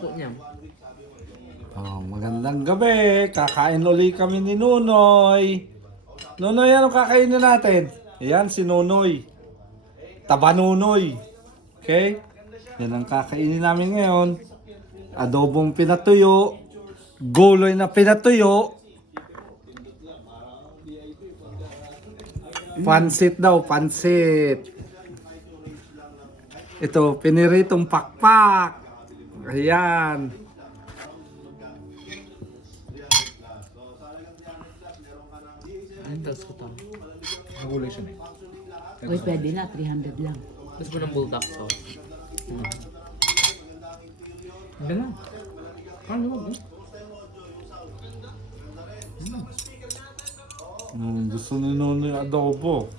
po niya. Oh, magandang gabi. Kakain uli kami ni Nunoy. Nunoy, ano kakainin natin? Ayan, si Nunoy. Taba Nunoy. Okay? Yan ang kakainin namin ngayon. Adobong pinatuyo. Guloy na pinatuyo. Pansit daw, pansit. Ito, piniritong pakpak. Ayan. Anong tapos ko to? Nagulay siya eh. Uy, pwede na, 300 lang. Gusto ko ng bulldog sauce. Hindi na. Ano mo? Gusto ni Nunoy adobo.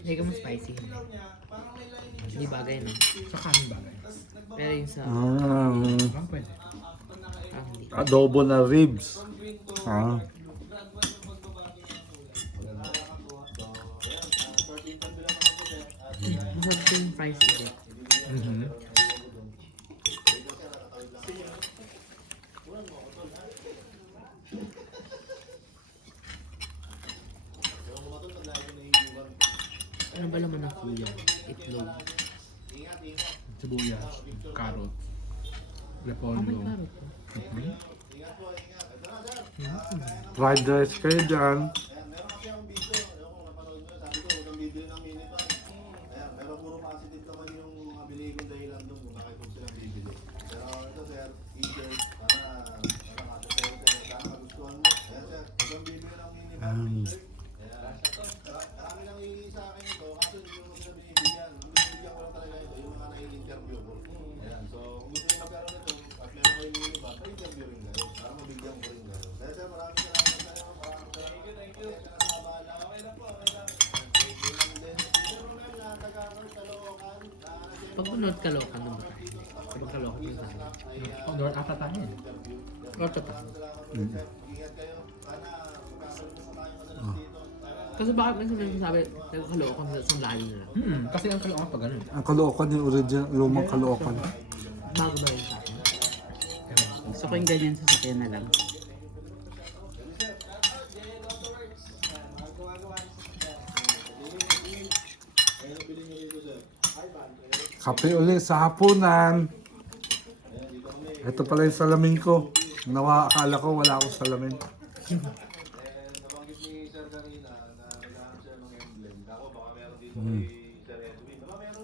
Hindi ka mo spicy. Hindi bagay, no? Sa kanin bagay. Pero yung sa... Parang pwede. hindi. Adobo na ribs. Masarap yung fries ko. Ano ba laman ng kuya? Itlog. Sibuyas, carrot, May repolyo. carrot po. Fried rice kayo dyan. Pag bunod Caloocan naman tayo. Kapag Caloocan yung tayo. Oh, doon ata tayo eh. Orto pa. Kasi bakit minsan may sabi, nagka-Caloocan sa layo nila. Kasi ang kalookan pag ganun. Ang Caloocan yung original, lumang Caloocan. Bago ba yun sa akin? Gusto ko yung ganyan sa sakyan na lang. Kape ulit sa hapunan. Ito pala yung salamin ko. Akala ko wala akong salamin.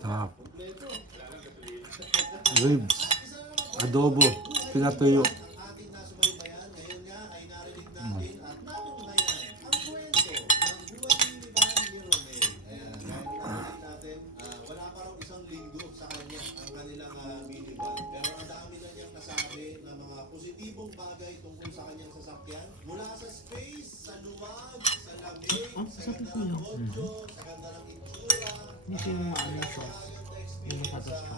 Tap. Ribs. Adobo. Pinatuyo. Ang sasabi ko lang. Hindi siya yung ano yung sauce. Yung masatas ka.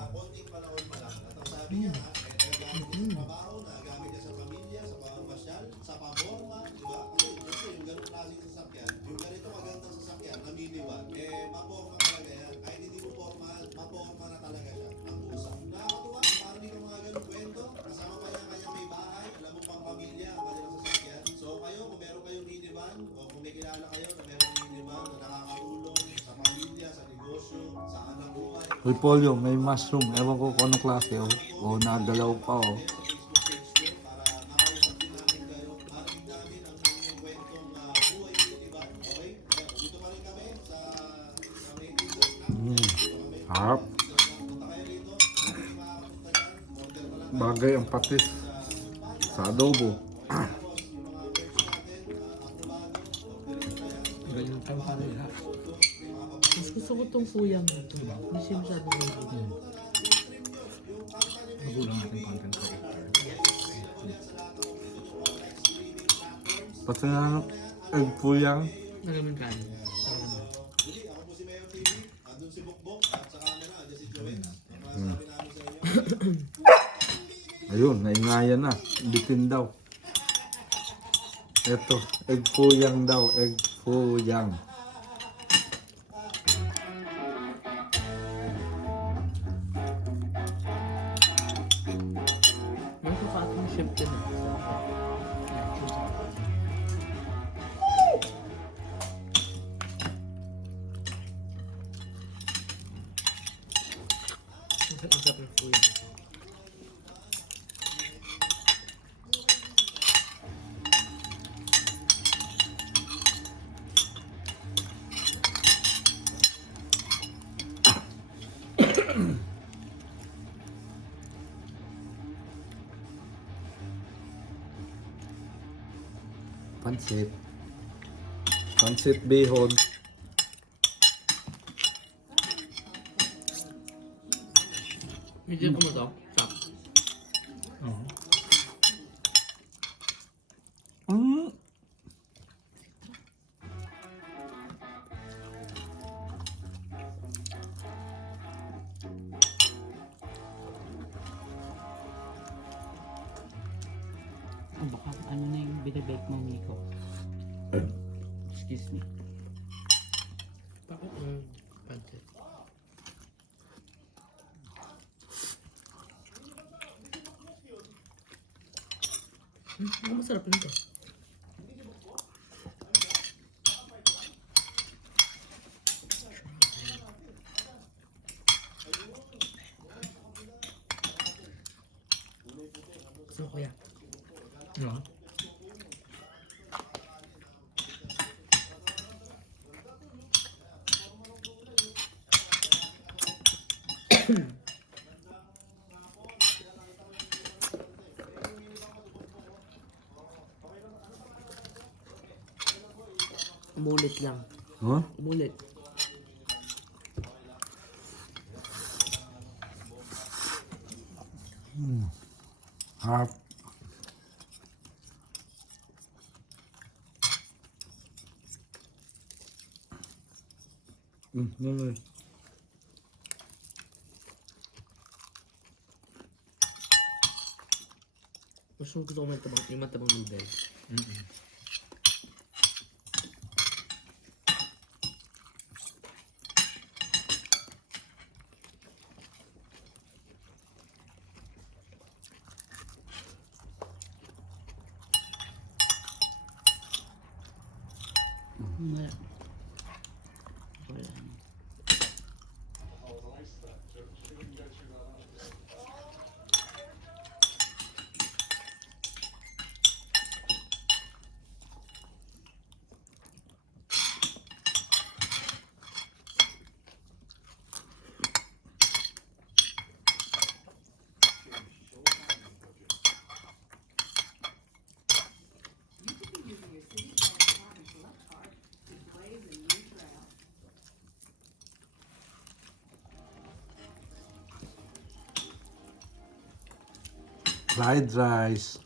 Uy, Polyo, may mushroom. Ewan ko kung anong klase. O nagalaw pa. Harap. Bagay ang patis sa adobo. Ganyan tayo paano nila. Mas gusto ko tong kuyang ito. Hindi siya masyadong mabuti. Magulang natin content creator. Pati na ano, egg puyang. Nalaman ka ano? Ayun, naingayan na. Bitin daw. Ito, egg fuyang daw, egg fuyang. May suka at yung ship din eh. Yeah, suka. Ang sarap ng kuya. Pansit. Pansit bihon. Medyo ko mo to? Chop. Oo. Mm. O baka ano na yung binibake mo, Miko? Excuse me. Bakit yung pancit? Ang masarap nito. So, kuya. Ano? Umulit lang. Huh? Umulit. Harap. Nunoy. Mas gusto ko yung matabang noodle. Wala. Wala. Fried rice.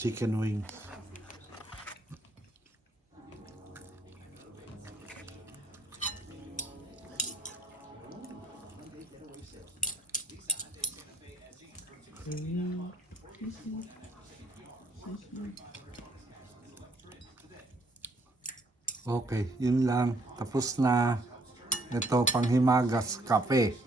Chicken wings. Okay, yun lang. Tapos na. Ito, panghimagas, kape.